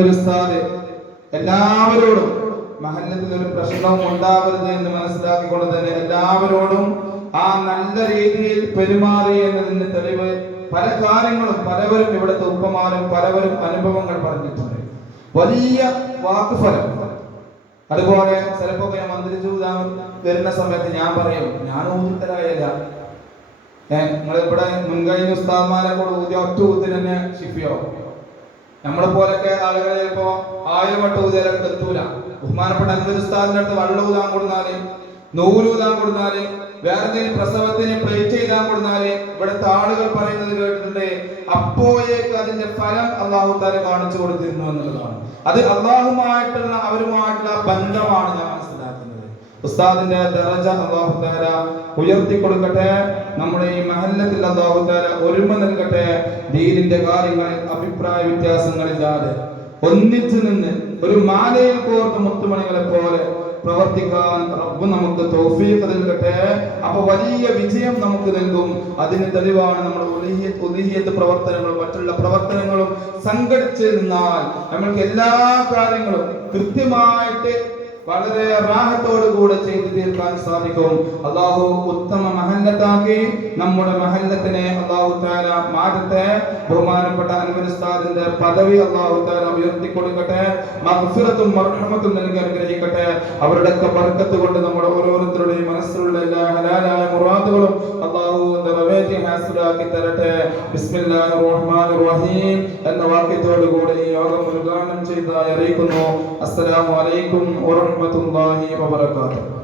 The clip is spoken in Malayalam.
ഉസ്താദ് എല്ലാവരോടും മഹല്ലത്തിൽ ഒരു പ്രശ്നവും ഉണ്ടാവരുത് എന്ന് മനസ്സിലാക്കിക്കൊണ്ട് തന്നെ എല്ലാവരോടും ആ നല്ല രീതിയിൽ പെരുമാറി എന്നതിന് തെളിവ് പല കാര്യങ്ങളും പലവരും ഇവിടുത്തെ ഉപ്പമാരും പലവരും അനുഭവങ്ങൾ പറഞ്ഞിട്ടുണ്ട്. വലിയ വാക്കുഫലം. അതുപോലെ ചിലപ്പോ ഞാൻ മന്ത്രിചൂതാൻ വരുന്ന സമയത്ത് ഞാൻ പറയും, ഞാൻ ഊതിത്തരായില്ല. നിങ്ങൾ ഇവിടെ മുൻകഴിഞ്ഞ ഉസ്താദ്മാരെ കൂടെ ഊതിയ ഒറ്റ ഊത്തിന് തന്നെ ശിഫിയോ. നമ്മളെ പോലൊക്കെ ആളുകളെ ചിലപ്പോ 1000 വട്ടം ഊതിയാലൊക്കെ എത്തൂല. ബഹുമാനപ്പെട്ട അൻവർ ഉസ്താദിന്റെ അടുത്ത് വെള്ളം ഊതാൻ കൊടുത്താല്, നൂലൂതാൻ കൊടുത്താല്, വേറെ പ്രസവത്തിന് പ്ലേറ്റ് ചെയ്താൻ കൊടുത്താല് ഇവിടുത്തെ ആളുകൾ പറയുന്നത് കേട്ടിട്ടുണ്ട്, അപ്പോഴേക്ക് അതിന്റെ ഫലം അള്ളാഹു താല കാണിച്ചു കൊടുത്തിരുന്നു എന്നുള്ളതാണ്. അത് അള്ളാഹുമായിട്ടുള്ള അവരുമായിട്ടുള്ള ബന്ധമാണ് ഞാൻ മനസ്സിലാക്കുന്നത്. ഉസ്താദിന്റെ ദറജ അല്ലാഹു തആല ഉയർത്തി കൊടുക്കട്ടെ. നമ്മുടെ ഈ മഹല്ലത്തിൽ അല്ലാഹു തആല ഒരുമ നൽകട്ടെ. ദീനിന്റെ കാര്യങ്ങളിൽ അഭിപ്രായ വ്യത്യാസങ്ങളില്ലാതെ ഒന്നിച്ചു നിന്ന് ഒരു മാലയിൽ കോർത്ത മുത്തുമണികളെ പോലെ പ്രവർത്തിക്കാൻ റബ്ബ് നമുക്ക് തൗഫീഖ് നൽകട്ടെ. അപ്പൊ വലിയ വിജയം നമുക്ക് നൽകും. അതിന് തെളിവാണ് നമ്മുടെ ഉലൂഹിയത്ത് പ്രവർത്തനങ്ങളും മറ്റുള്ള പ്രവർത്തനങ്ങളും സംഘടിച്ച് നിന്നാൽ നമ്മൾക്ക് എല്ലാ കാര്യങ്ങളും കൃത്യമായിട്ട് വളരെ റാഹത്തോടു കൂടെ ചെയ്തു തീർക്കാൻ സാധിക്കും. അല്ലാഹു ഉത്തമ മഹല്ലത്താക്കി നമ്മുടെ മഹല്ലത്തിനെ അല്ലാഹു തആല മാറ്റട്ടെ. ബഹുമാനപ്പെട്ട അൻവർ ഉസ്താദിന്റെ പദവി അല്ലാഹു തആല ഉയർത്തി കൊടുക്കട്ടെ. മഗ്ഫിറത്തും മർഹമത്തും നൽകി അനുഗ്രഹിക്കട്ടെ. അവരുടെ ബർക്കത്ത് കൊണ്ട് നമ്മുടെ ഓരോരുത്തരുടെയും മനസ്സിലുള്ള എല്ലാ ഹലാലായ മുറാദുകളും അല്ലാഹു നിറവേറ്റി ഹാസിലാക്കി തരട്ടെ. ബിസ്മില്ലാഹിർ റഹ്മാനിർ റഹീം എന്ന വാക്യത്തോടു കൂടി ഈ യോഗം ഉദ്ഘാടനം ചെയ്തതായി അറിയിക്കുന്നു. അസ്സലാമു അലൈക്കും വറഹ്മത്തുള്ളാഹി വബറകാതുഹു.